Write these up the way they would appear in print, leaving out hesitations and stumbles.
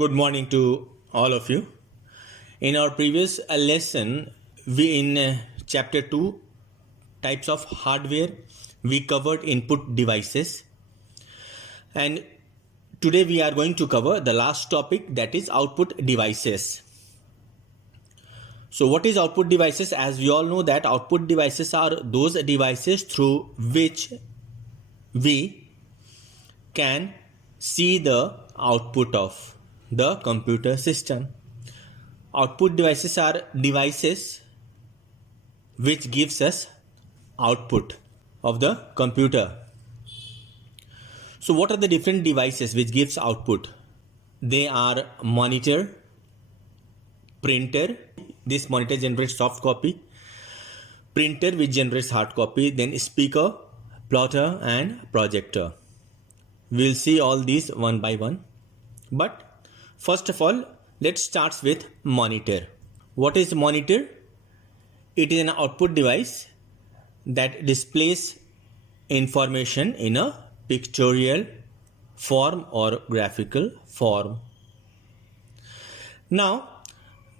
Good morning to all of you. In our previous lesson, we in chapter 2 types of hardware, we covered input devices, and today we are going to cover the last topic, that is output devices. So what is output devices? As we all know that output devices are those devices through which we can see the output of the computer system. Output devices are devices which gives us output of the computer. So what are the different devices which gives output? They are monitor, printer. This monitor generates soft copy. Printer which generates hard copy. Then speaker, plotter and projector. We'll see all these one by one. But first of all, let's start with monitor. What is monitor? It is an output device that displays information in a pictorial form or graphical form. Now,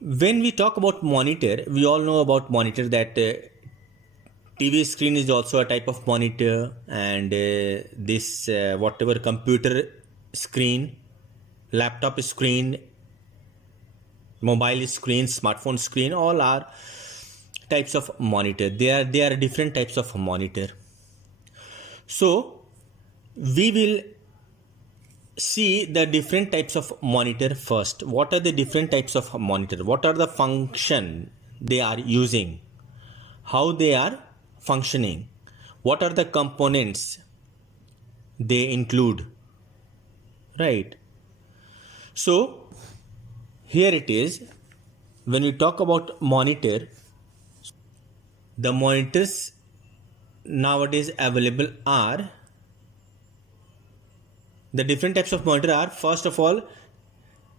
when we talk about monitor, we all know about monitor that TV screen is also a type of monitor, and this whatever computer screen, laptop screen, mobile screen, smartphone screen, all are types of monitor. They are different types of monitor. So we will see the different types of monitor first. What are the different types of monitor? What are the function they are using? How they are functioning? What are the components they include? Right. So here it is. When we talk about monitor, the monitors nowadays available are, the different types of monitor are, first of all,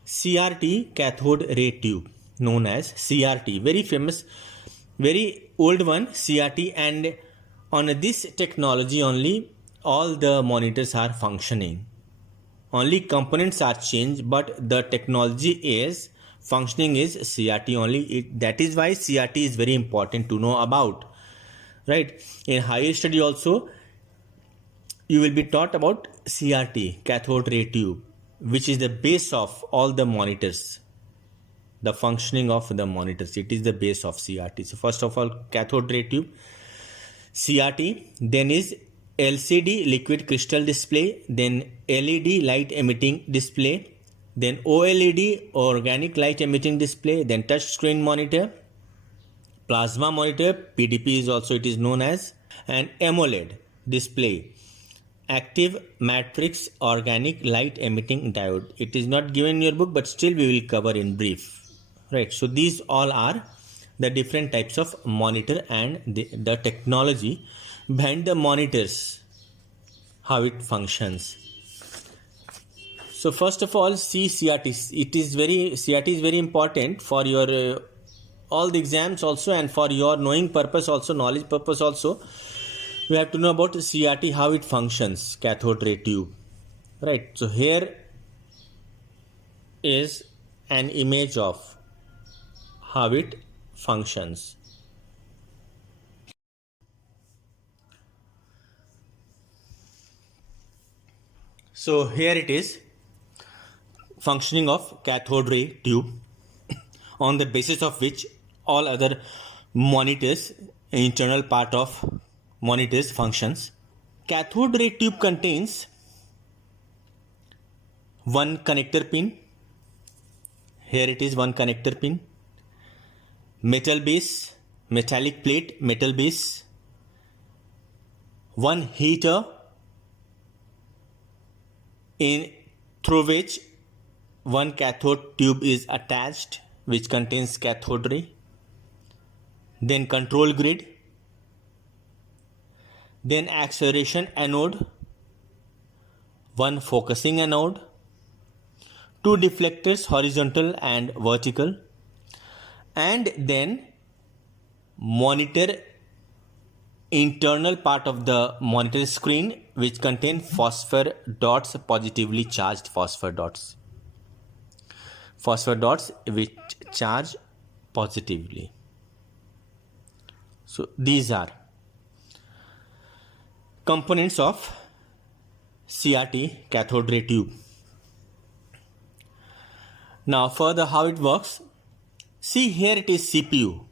CRT, cathode ray tube, known as CRT, very famous, very old one, CRT, and on this technology only all the monitors are functioning. Only components are changed, but the technology is functioning is CRT only. That is why CRT is very important to know about, right? In higher study also you will be taught about CRT, cathode ray tube, which is the base of all the monitors. The functioning of the monitors, it is the base of CRT. So first of all, cathode ray tube, CRT, then is LCD, liquid crystal display, then LED, light emitting display, then OLED, organic light emitting display, then touch screen monitor, plasma monitor, PDP is also it is known as, and AMOLED display, active matrix organic light emitting diode. It is not given in your book, but still we will cover in brief, right? So these all are the different types of monitor and the technology behind the monitors, how it functions. So first of all, see CRT. CRT is very important for your all the exams also, and for your knowing purpose also, knowledge purpose also. We have to know about CRT, how it functions, cathode ray tube, right? So here is an image of how it functions. So here it is, functioning of cathode ray tube, on the basis of which all other monitors, internal part of monitors functions. Cathode ray tube contains one connector pin. Here it is, one connector pin, metal base, metallic plate, metal base, one heater in through which one cathode tube is attached, which contains cathode ray, then control grid, then acceleration anode, one focusing anode, two deflectors, horizontal and vertical, and then monitor, internal part of the monitor screen, which contain phosphor dots, positively charged phosphor dots. phosphor dots which charge positively. So these are components of CRT cathode ray tube. Now further how it works. See, here it is CPU.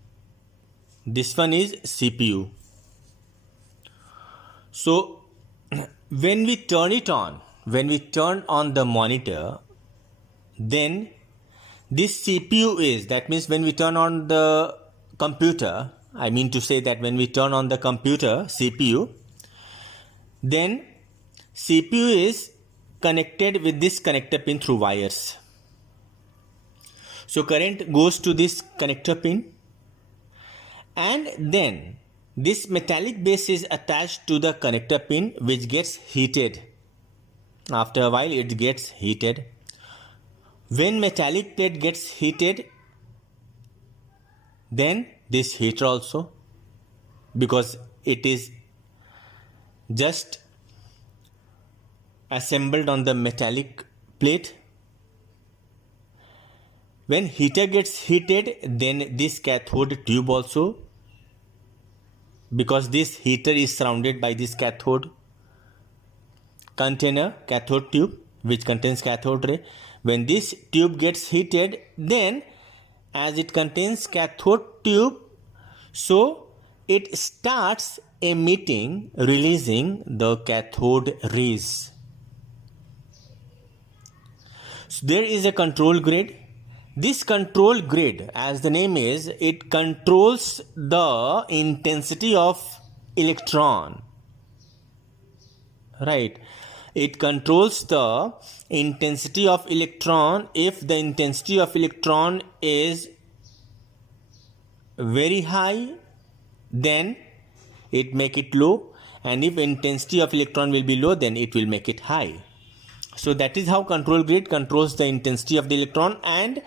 This one is CPU. So when we turn it on, when we turn on the monitor, then this CPU is, that means when we turn on the computer, I mean to say that when we turn on the computer CPU, then CPU is connected with this connector pin through wires. So current goes to this connector pin, and then this metallic base is attached to the connector pin, which gets heated. After a while it gets heated. When metallic plate gets heated, then this heater also, because it is just assembled on the metallic plate. When heater gets heated, then this cathode tube also, because this heater is surrounded by this cathode container, cathode tube, which contains cathode ray. When this tube gets heated, then as it contains cathode tube, so it starts emitting, releasing the cathode rays. So there is a control grid. This control grid, as the name is, it controls the intensity of electron. Right. It controls the intensity of electron. If the intensity of electron is very high, then it make it low, and if intensity of electron will be low, then it will make it high. So that is how control grid controls the intensity of the electron, and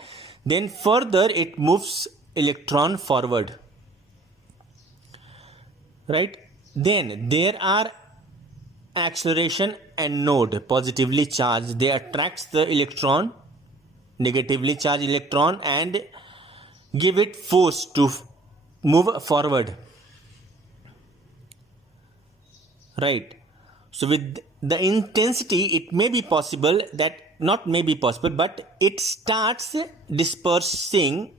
then further it moves electron forward. Right. Then there are acceleration and node, positively charged. They attracts the electron, negatively charged electron, and give it force to move forward. Right. So with the intensity, it may be possible that, not may be possible, but it starts dispersing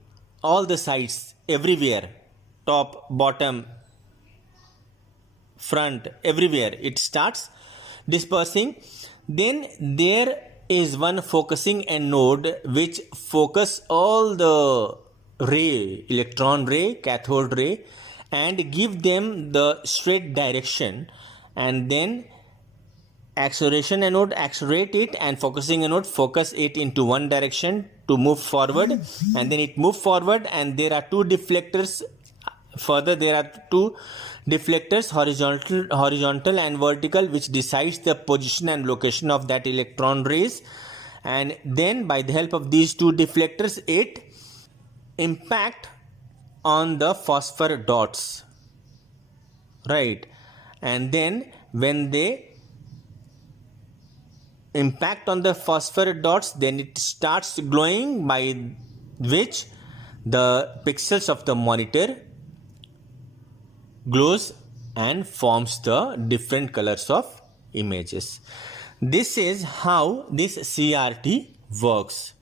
all the sides, everywhere, top, bottom, front, everywhere it starts dispersing. Then there is one focusing anode which focus all the ray, electron ray, cathode ray, and give them the straight direction, and then acceleration anode accelerate it, and focusing anode focus it into one direction to move forward, and then it move forward, and there are two deflectors. Further there are two deflectors, horizontal and vertical, which decides the position and location of that electron rays, and then by the help of these two deflectors it impact on the phosphor dots. Right. And then when they impact on the phosphor dots, then it starts glowing, by which the pixels of the monitor glows and forms the different colors of images. This is how this CRT works.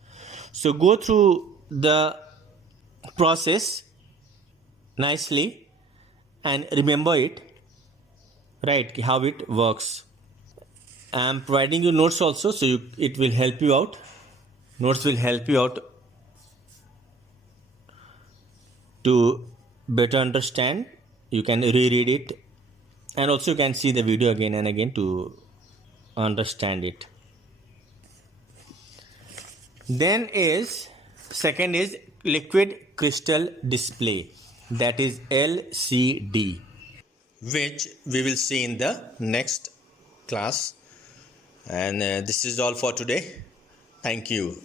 So go through the process nicely and remember it, right, how it works. I am providing you notes also, so it will help you out. Notes will help you out to better understand. You can reread it, and also you can see the video again and again to understand it. Then is second is liquid crystal display, that is LCD, which we will see in the next class. And this is all for today. Thank you.